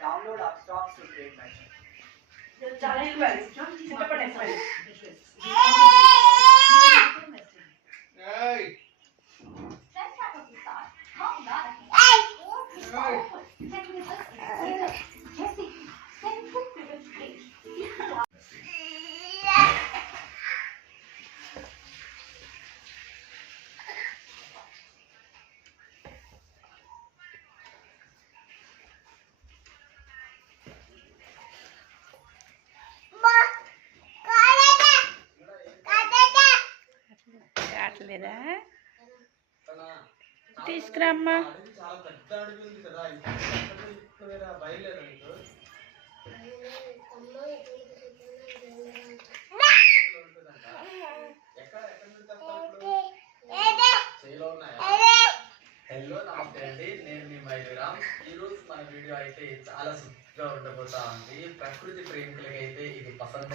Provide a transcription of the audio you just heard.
Download Upstox to create mention. కావట్లేదా? తీసుకురామ్మా. చాలా పెద్ద అడవి ఉంది కదా, బయలుదేరా నీకు హలో నమస్తే అండి, నేను మీ మైరామ్. ఈరోజు మన వీడియో అయితే చాలా సూపర్గా ఉండబోతా ఉంది. ప్రకృతి ప్రేమికులకైతే ఇది పసంద.